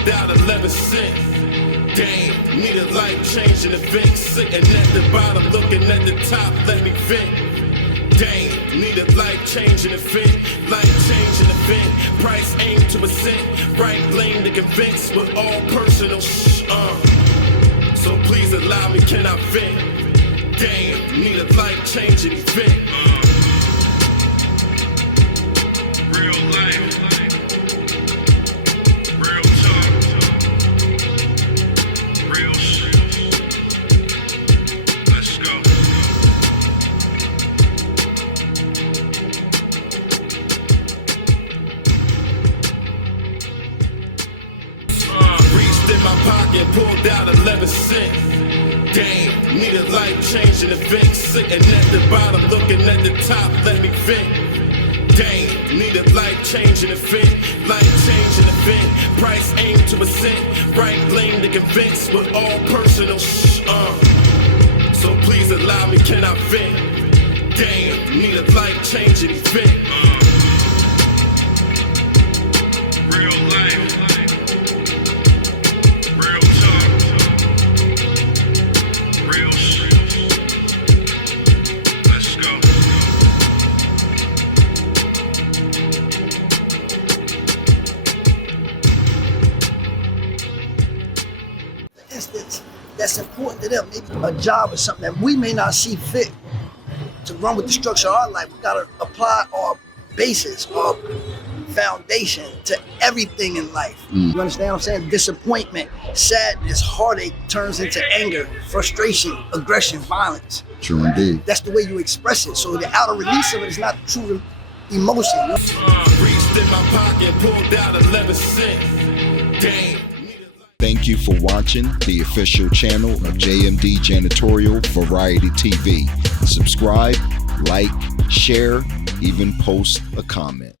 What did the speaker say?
pulled out 11 cent. Damn, need a life-changing event. Sitting at the bottom, looking at the top, let me vent. Damn, need a life-changing event. Life-changing event. Price aim to a cent. Right lane to convince with all personal So please allow me, can I vent? Damn, need a life-changing event. Real life. Real talk. Real shit. Let's go. Reached in my pocket, pulled out 11 cent. Damn, need a life-changing event. Sitting at the bottom, looking at the top, let me vent. Damn, need a life-changing event. Life-changing event. Price aim to a cent. Right lane to convince with all personal So please allow me, can I vent? Damn, need a life-changing event. Real life. Real talk. Real shit. Let's go. Instance that's important to them, maybe a job or something that we may not see fit to run with the structure of our life. We gotta apply our basis, our foundation to everything in life. You understand what I'm saying? Disappointment, sadness, heartache turns into anger, frustration, aggression, violence. True indeed. That's the way you express it. So the outer release of it is not true emotion. Reached in my pocket, pulled out 11 cent. Damn. Thank you for watching the official channel of JMD Janitorial Variety TV. Subscribe, like, share, even post a comment.